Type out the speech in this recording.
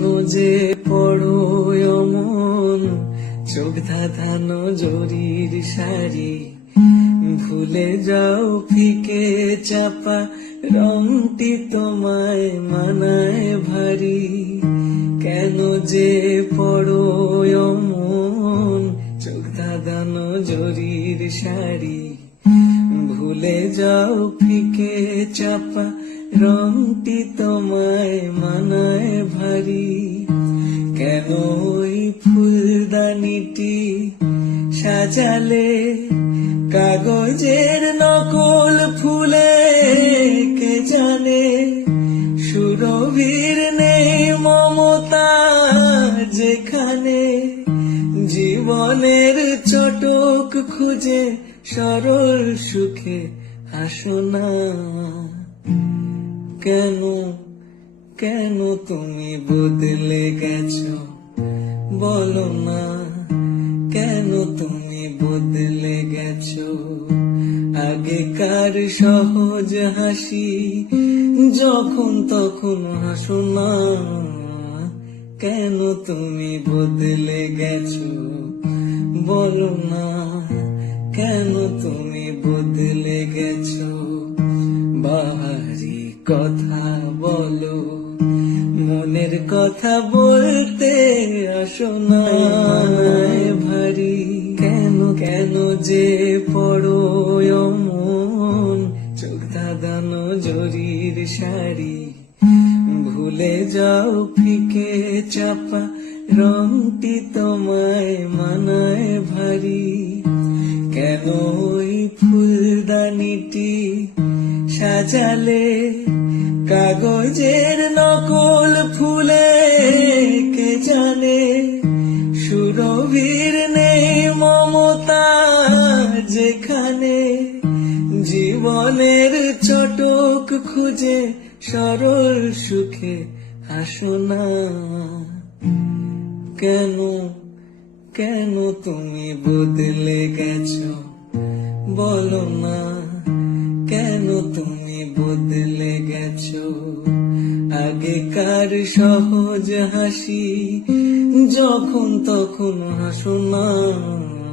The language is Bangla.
কেন যে পড়ো অমন চোখ ধাঁধানো জরির শাড়ি, ভুলে যাও ফিকে চাপা রংটি তোমায় মানায় ভারী। কেন যে পড়ো অমন চোখ ধাঁধানো জরির শাড়ি, ভুলে যাও ফিকে চাপা রংটি তোমায় মানায় ভারী। কেন ওই ফুলদানিটি সাজালে কাগজের নকল ফুলে, কে জানে সুরভির নেই মমতা যেখানে। জীবনের চটক খুঁজে সরল সুখে হাসো না। কেন কেন তুমি বদলে গেছো বলো না, কেন তুমি বদলে গেছো। আগেকার সহজ হাসি যখন তখন হাসো না। কেন তুমি বদলে গেছো বলো না, কেন তুমি বদলে গেছো। বাহারি কথা বলো, মনের কথা বলতে আসো না ভারী। কেন কেন যে পড়ো অমন চোখ ধাঁধানো জরির শাড়ি, ভুলে যাও ফিকে চাপা রংটি তোমায় মানায় ভারী। কেন ওই ফুলদানিটি সাজালে কাগজের নকল ফুলে, কে জানে সুরভির নেই মমতা যেখানে। জীবনের চটক খুঁজে সরল সুখে হাসো না। কেন কেন তুমি বদলে গেছো বলো না, কেন তুমি বদলে গেছো। আগেকার সহজ হাসি যখন তখন হাসো না।